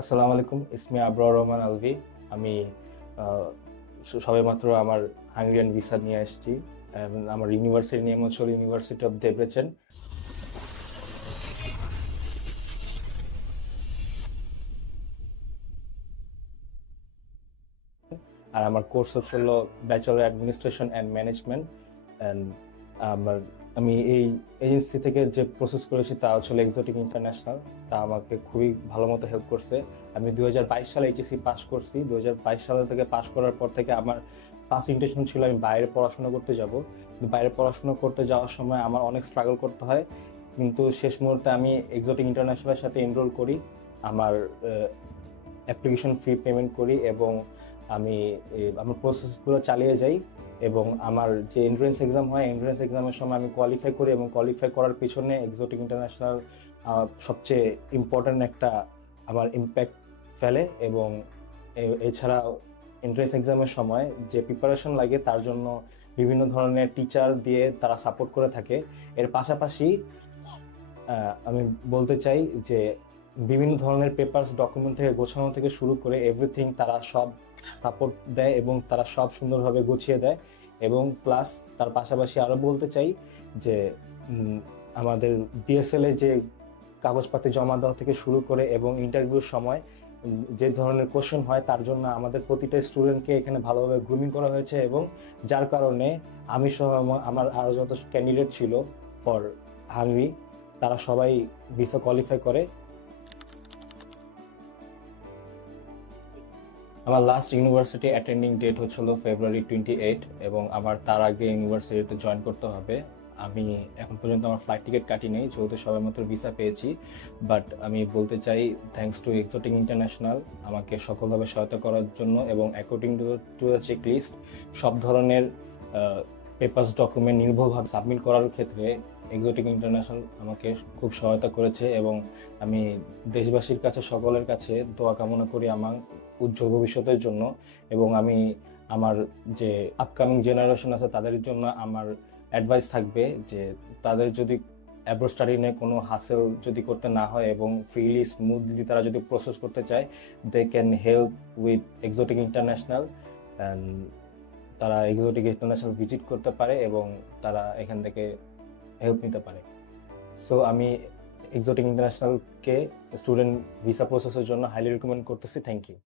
আসসালামু আলাইকুম, ইসমি আবরার রহমান আলভি। আমি আহ, সবেমাত্র আমার হাঙ্গেরিয়ান ভিসা নিয়ে আসছি। এবং আমার ইউনিভার্সিটি নেম হচ্ছে ইউনিভার্সিটি অফ ডেব্রেচেন। আর আমার কোর্স হচ্ছে হলো bachelor administration and management. And আমার আমি এই এজেন্সি থেকে যে প্রসেস করেছি তা হচ্ছে এক্সোটিক ইন্টারন্যাশনাল। তা আমাকে খুবই ভালো মতো হেল্প করছে। আমি 2022 সালে এইচএসসি পাস করছি। 2022 সাল থেকে পাস করার পর থেকে আমার ফার্স্ট ইন্টেনশন ছিল আমি বাইরে পড়াশোনা করতে যাব। কিন্তু বাইরে পড়াশোনা করতে যাওয়ার সময় আমার অনেক স্ট্রাগল করতে হয়। কিন্তু শেষ মুহূর্তে আমি এক্সোটিক ইন্টারন্যাশনালের সাথে এনরোল করি। আমার অ্যাপ্লিকেশন ফি পেমেন্ট করি এবং আমি আমার প্রসেসগুলো চালিয়ে যাই। এবং আমার যে এন্ট্রেন্স এক্সাম হয়, এন্ট্রেন্স এক্সামের সময় আমি কোয়ালিফাই করি এবং কোয়ালিফাই করার পিছনে এক্সোটিক ইন্টারন্যাশনাল সবচেয়ে ইম্পর্ট্যান্ট একটা আমার ইম্প্যাক্ট ফেলে। এবং এছাড়া এন্ট্রেন্স এক্সামের সময় যে প্রিপারেশন লাগে তার জন্য বিভিন্ন ধরনের টিচার দিয়ে তারা সাপোর্ট করে থাকে। এর পাশাপাশি আমি বলতে চাই যে বিভিন্ন ধরনের পেপারস ডকুমেন্ট থেকে গোছানো থেকে শুরু করে এভরিথিং তারা সব সাপোর্ট দেয় এবং তারা সব সুন্দরভাবে গুছিয়ে দেয়। এবং প্লাস তার পাশাপাশি আরো বলতে চাই যে আমাদের ডিএসএল এ যে কাগজপাতি জমা দেওয়া থেকে শুরু করে এবং ইন্টারভিউর সময় যে ধরনের কোশ্চেন হয় তার জন্য আমাদের প্রতিটা স্টুডেন্টকে এখানে ভালোভাবে গ্রুমিং করা হয়েছে। এবং যার কারণে আমি সহ আমার আরো যত ক্যান্ডিডেট ছিল ফর হাঙ্গরি, তারা সবাই ভিসা কোয়ালিফাই করে। আমার লাস্ট ইউনিভার্সিটি অ্যাটেন্ডিং ডেট হচ্ছিল February 28, এবং আমার তার আগে ইউনিভার্সিটিতে জয়েন করতে হবে। আমি এখন পর্যন্ত আমার ফ্লাইট টিকিট কাটি নেই, যেহেতু সবেমাত্র ভিসা পেয়েছি। বাট আমি বলতে চাই থ্যাঙ্কস টু এক্সোটিক ইন্টারন্যাশনাল আমাকে সকলভাবে সহায়তা করার জন্য। এবং according to the check list সব ধরনের পেপারস ডকুমেন্ট নির্ভুলভাবে সাবমিট করার ক্ষেত্রে এক্সোটিক ইন্টারন্যাশনাল আমাকে খুব সহায়তা করেছে। এবং আমি দেশবাসীর কাছে সকলের কাছে দোয়া কামনা করি আমার উজ্জ্বল ভবিষ্যতের জন্য। এবং আমি আমার যে আপকামিং জেনারেশন আছে তাদের জন্য আমার অ্যাডভাইস থাকবে যে তাদের যদি অ্যাব্রোড স্টাডি নিয়ে কোনো হাসেল যদি করতে না হয় এবং ফ্রিলি স্মুথলি তারা যদি প্রসেস করতে চায়, they can help with exotic international. And তারা এক্সোটিক ইন্টারন্যাশনাল ভিজিট করতে পারে এবং তারা এখান থেকে হেল্প নিতে পারে। সো আমি এক্সোটিক ইন্টারন্যাশনালকে স্টুডেন্ট ভিসা প্রসেসের জন্য হাইলি রিকমেন্ড করতেছি। Thank you.